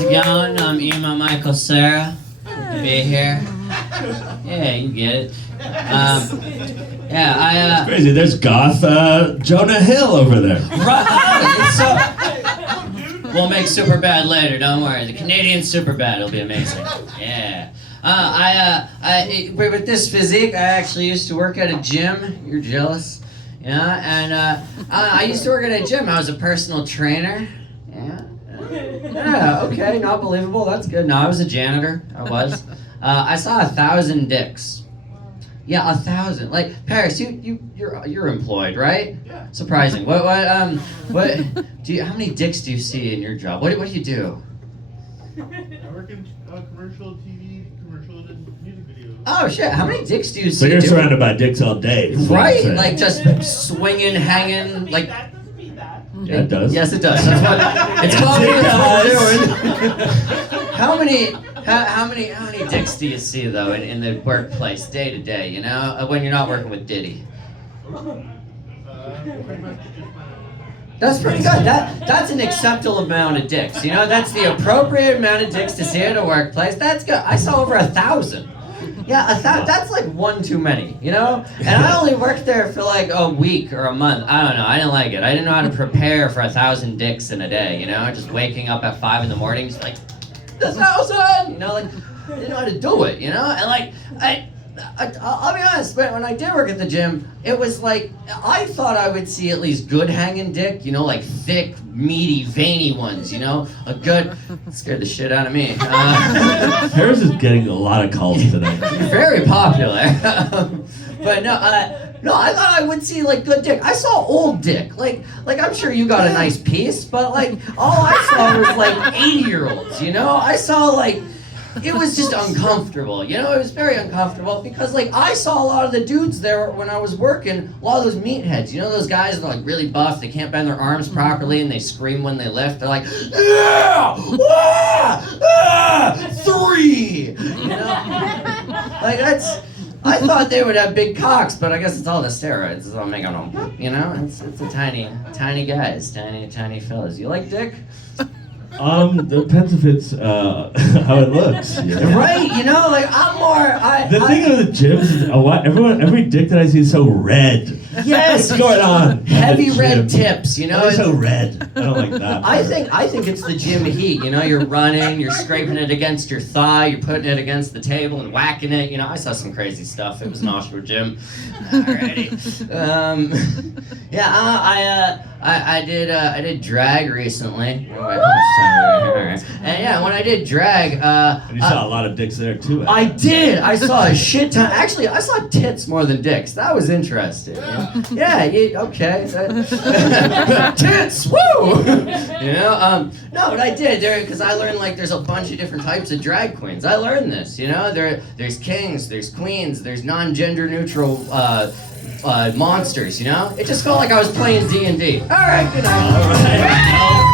How's it going? I'm Ema Michael Sarah. Good to be here. Yeah, you get it. It's crazy. There's goth Jonah Hill over there. We'll make Superbad later. Don't worry. The Canadian Superbad will be amazing. Yeah. With this physique, I actually used to work at a gym. You're jealous. Yeah, and I used to work at a gym. I was a personal trainer. Yeah. Yeah, okay, not believable. That's good. No, I was a janitor. I was. I saw 1,000 dicks. Yeah, 1,000. Like Paris, you're employed, right? Yeah. Surprising. What do you? How many dicks do you see in your job? What do you do? I work in commercial TV, commercials, and music videos. Oh shit! How many dicks do you see? So you're doing- surrounded by dicks all day. is what I'm Right? saying. Like just swinging, hanging, like. That doesn't mean that. Yeah, it does. Yes, it does. That's what it's Yes, called. it That's what we're doing. How many dicks do you see though in the workplace day to day? You know, when you're not working with Diddy. Pretty much just That's pretty good. That's an acceptable amount of dicks. You know, that's the appropriate amount of dicks to see at a workplace. That's good. I saw over 1,000. Yeah, that's like one too many, you know? And I only worked there for like a week or a month. I don't know. I didn't like it. I didn't know how to prepare for 1,000 dicks in a day, you know? Just waking up at 5 in the morning, just like, 1,000! You know, like, I didn't know how to do it, you know? And like, I'll be honest, but when I did work at the gym, it was like, I thought I would see at least good hanging dick, you know, like thick, meaty, veiny ones, you know? A good, scared the shit out of me. Paris is getting a lot of calls today. Very popular. But no, I thought I would see like good dick. I saw old dick. Like I'm sure you got a nice piece, but like all I saw was like 80-year-olds, you know? I saw like, it was just uncomfortable, you know? It was very uncomfortable because like I saw a lot of the dudes there when I was working, a lot of those meatheads, you know, those guys that are like really buff, they can't bend their arms properly and they scream when they lift. They're like, yeah! Ah! 3! You know? Like I thought they would have big cocks, but I guess it's all the steroids. It's all making them, you know? It's a tiny guys, tiny fellas. You like dick? Depends if it's how it looks. You know? Right, you know, like I'm more. The thing of the gyms is every dick that I see is so red. Yes, What's going on? at heavy the red gym? tips, you know. Why are they so red? I don't like that. I think it's the gym heat. You know, you're running, you're scraping it against your thigh, you're putting it against the table and whacking it. You know, I saw some crazy stuff. It was an Oshawa gym. Alrighty. I did drag recently. And yeah, when I did drag, And you saw a lot of dicks there too. I did. I saw a shit ton. Actually, I saw tits more than dicks. That was interesting. Okay. Tits, woo! You know, no, but I did there because I learned like there's a bunch of different types of drag queens. I learned this. You know, there's kings, there's queens, there's non-gender neutral monsters. You know, it just felt like I was playing D&D. All right, good night. All right.